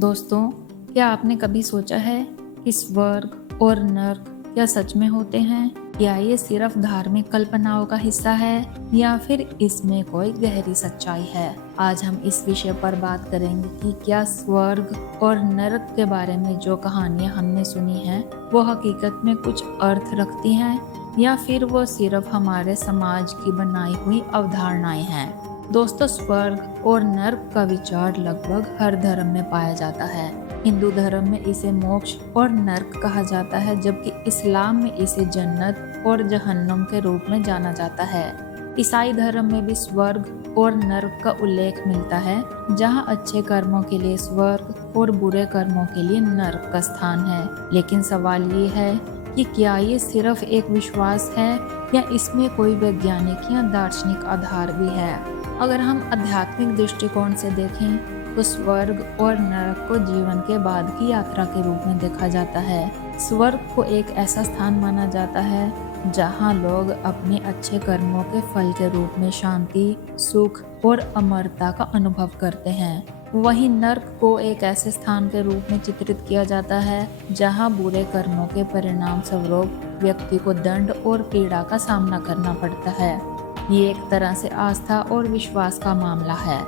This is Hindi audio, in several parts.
दोस्तों, क्या आपने कभी सोचा है कि स्वर्ग और नर्क क्या सच में होते हैं? क्या ये सिर्फ धार्मिक कल्पनाओं का हिस्सा है या फिर इसमें कोई गहरी सच्चाई है? आज हम इस विषय पर बात करेंगे कि क्या स्वर्ग और नरक के बारे में जो कहानियां हमने सुनी हैं, वो हकीकत में कुछ अर्थ रखती हैं या फिर वो सिर्फ हमारे समाज की बनाई हुई अवधारणाएं हैं। दोस्तों, स्वर्ग और नर्क का विचार लगभग हर धर्म में पाया जाता है। हिंदू धर्म में इसे मोक्ष और नर्क कहा जाता है, जबकि इस्लाम में इसे जन्नत और जहन्नुम के रूप में जाना जाता है। ईसाई धर्म में भी स्वर्ग और नर्क का उल्लेख मिलता है, जहां अच्छे कर्मों के लिए स्वर्ग और बुरे कर्मों के लिए नर्क का स्थान है। लेकिन सवाल ये है कि क्या ये सिर्फ एक विश्वास है या इसमें कोई वैज्ञानिक या दार्शनिक आधार भी है? अगर हम आध्यात्मिक दृष्टिकोण से देखें तो स्वर्ग और नरक को जीवन के बाद की यात्रा के रूप में देखा जाता है। स्वर्ग को एक ऐसा स्थान माना जाता है जहां लोग अपने अच्छे कर्मों के फल के रूप में शांति, सुख और अमरता का अनुभव करते हैं। वहीं नर्क को एक ऐसे स्थान के रूप में चित्रित किया जाता है जहां बुरे कर्मों के परिणाम स्वरूप व्यक्ति को दंड और पीड़ा का सामना करना पड़ता है। ये एक तरह से आस्था और विश्वास का मामला है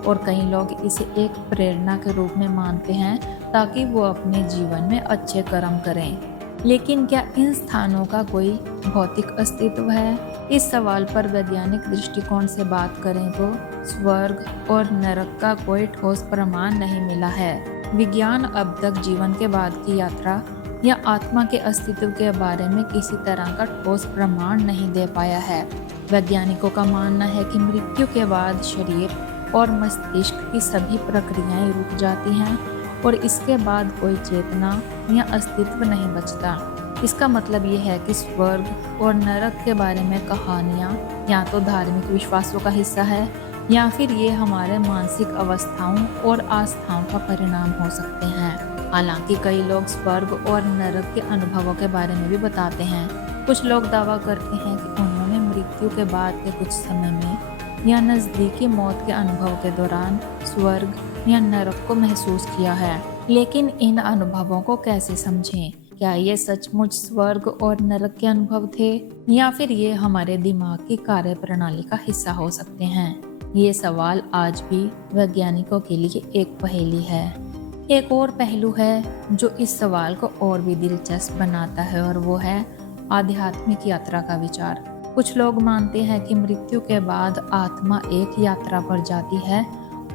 और कई लोग इसे एक प्रेरणा के रूप में मानते हैं ताकि वो अपने जीवन में अच्छे कर्म करें। लेकिन क्या इन स्थानों का कोई भौतिक अस्तित्व है? इस सवाल पर वैज्ञानिक दृष्टिकोण से बात करें तो स्वर्ग और नरक का कोई ठोस प्रमाण नहीं मिला है। विज्ञान अब तक जीवन के बाद की यात्रा या आत्मा के अस्तित्व के बारे में किसी तरह का ठोस प्रमाण नहीं दे पाया है। वैज्ञानिकों का मानना है कि मृत्यु के बाद शरीर और मस्तिष्क की सभी प्रक्रियाएं रुक जाती हैं और इसके बाद कोई चेतना या अस्तित्व नहीं बचता। इसका मतलब ये है कि स्वर्ग और नरक के बारे में कहानियाँ या तो धार्मिक विश्वासों का हिस्सा है या फिर ये हमारे मानसिक अवस्थाओं और आस्थाओं का परिणाम हो सकते हैं। हालांकि कई लोग स्वर्ग और नरक के अनुभवों के बारे में भी बताते हैं। कुछ लोग दावा करते हैं कि उन्होंने मृत्यु के बाद के कुछ समय में या नज़दीकी मौत के अनुभव के दौरान स्वर्ग या नरक को महसूस किया है। लेकिन इन अनुभवों को कैसे समझें? क्या ये सचमुच स्वर्ग और नरक के अनुभव थे या फिर ये हमारे दिमाग की कार्य प्रणाली का हिस्सा हो सकते हैं? ये सवाल आज भी वैज्ञानिकों के लिए एक पहेली है। एक और पहलू है जो इस सवाल को और भी दिलचस्प बनाता है और वो है आध्यात्मिक यात्रा का विचार। कुछ लोग मानते हैं कि मृत्यु के बाद आत्मा एक यात्रा पर जाती है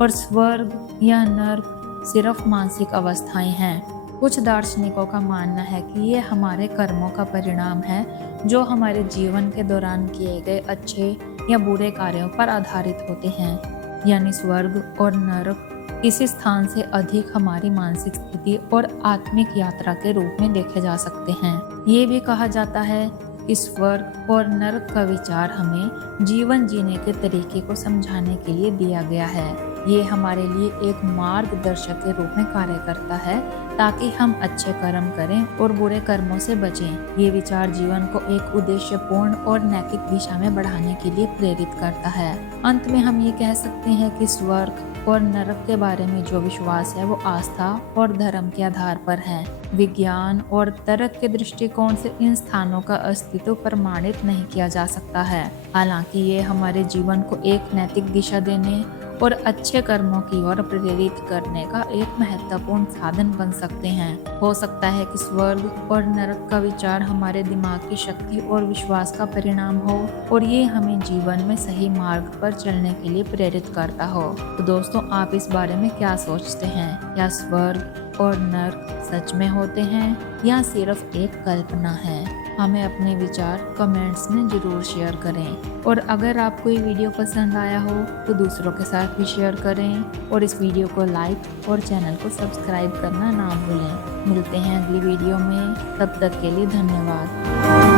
और स्वर्ग या नर्क सिर्फ मानसिक अवस्थाएं हैं। कुछ दार्शनिकों का मानना है कि ये हमारे कर्मों का परिणाम है जो हमारे जीवन के दौरान किए गए अच्छे या बुरे कार्यों पर आधारित होते हैं। यानी स्वर्ग और नरक किसी स्थान से अधिक हमारी मानसिक स्थिति और आत्मिक यात्रा के रूप में देखे जा सकते हैं। ये भी कहा जाता है कि स्वर्ग और नरक का विचार हमें जीवन जीने के तरीके को समझाने के लिए दिया गया है। ये हमारे लिए एक मार्गदर्शक के रूप में कार्य करता है ताकि हम अच्छे कर्म करें और बुरे कर्मों से बचें। ये विचार जीवन को एक उद्देश्यपूर्ण और नैतिक दिशा में बढ़ाने के लिए प्रेरित करता है। अंत में हम ये कह सकते हैं कि स्वर्ग और नरक के बारे में जो विश्वास है वो आस्था और धर्म के आधार पर है। विज्ञान और तर्क के दृष्टिकोण से इन स्थानों का अस्तित्व प्रमाणित नहीं किया जा सकता है। हालांकि ये हमारे जीवन को एक नैतिक दिशा देने और अच्छे कर्मों की ओर प्रेरित करने का एक महत्वपूर्ण साधन बन सकते हैं। हो सकता है कि स्वर्ग और नरक का विचार हमारे दिमाग की शक्ति और विश्वास का परिणाम हो और ये हमें जीवन में सही मार्ग पर चलने के लिए प्रेरित करता हो। तो दोस्तों, आप इस बारे में क्या सोचते हैं? क्या स्वर्ग और नरक सच में होते हैं या सिर्फ एक कल्पना है? हमें अपने विचार कमेंट्स में जरूर शेयर करें और अगर आपको ये वीडियो पसंद आया हो तो दूसरों के साथ भी शेयर करें और इस वीडियो को लाइक और चैनल को सब्सक्राइब करना ना भूलें। मिलते हैं अगली वीडियो में, तब तक के लिए धन्यवाद।